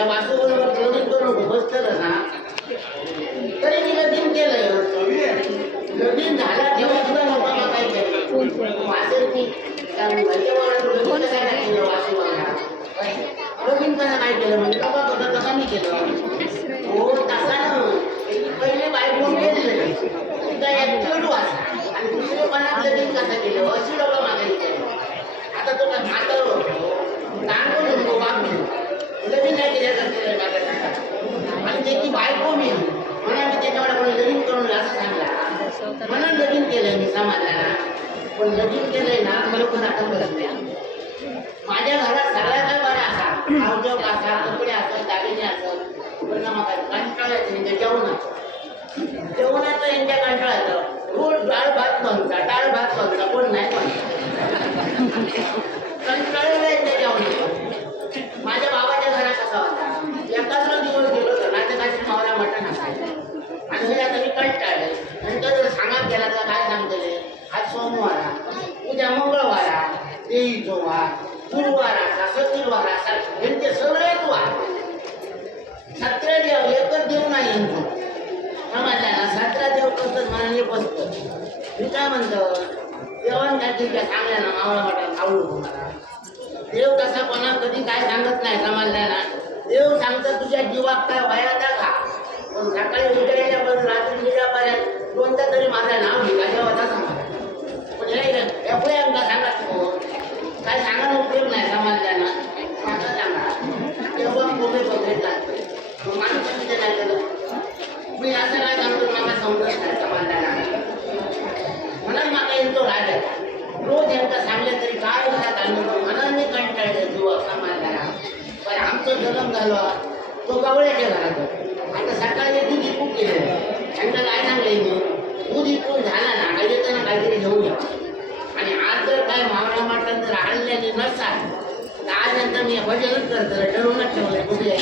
त्या वासुदेवाला जेवण करून बसलं ना तरी मी लग्न केलं लग्न झाला तेव्हा सुद्धा नव्हता बघायचं वासरची लग्न काय केलं वासुदेवाला लग्न कसं नाही केलं? म्हणजे बाबा तसा मी केलं. केलंय मी समाजाला. पण लगीन केलंय ना मला कोण आता करत नाही. माझ्या घरात सगळ्याचा बरा असा औद्योग असा कपडे असत दागिने असत पण माझा कंटाळा येतो म्हणजे जेवणाचं. जेवणाचं यांच्या कंटाळाचं रोज डाळ भात बनता डाळ भात बनता कोण नाही बनता कंटाळलेलं आहे त्या जेवणाचं माझ्या बाबाच्या घरात कसा होता एकाच दिवस गेलो तर नाटकाची मावरा मटण असायचं आणि हे आता मी कंटाळले नंतर सांगा गेला तर काय सांगतले आज सोमवार त्या मंगळवारा मंगळवार देवीचो वार गुरुवार असा शुक्रवार असा यांचे म्हणजे सगळेच वार सतरा देव एकच देव नाही यांचो समाजाला ना सतरा देव कसं मनाने बसतं. मी काय म्हणतो? देवान काय तुमच्या सांगल्या ना मावळा मटण आवडू तुम्हाला. देव तसा कोणा कधी काय सांगत नाही समाजाला. देव सांगतं तुझ्या जीवात काय व्हायचा का? पण सकाळी उठायच्या पण रात्री गेल्यापर्यंत कोणत्या तरी माझं नाव घे का होता सांगा काय सांगायला उपयोग नाही समाजाला माझं सांगा तेव्हा कोणी बघितला मग माणूस कधी नाही केलं मी असं काय सांगतो मला समजत नाही समाजाला म्हणून माका येतो राजा रोज यांना सांगले तरी काय होता घालतो म्हणून मी कंटाळले जीवा समाजाला पण जन्म झाला तो गवळ्याच्या घरात आता सकाळी दूध खूप केलं त्यांना काय सांगले काय मावळा मटण जर आणल्याने नसाल तर आज नंतर मी भजनच करतो ठरवूनच ठेवलंय कुठे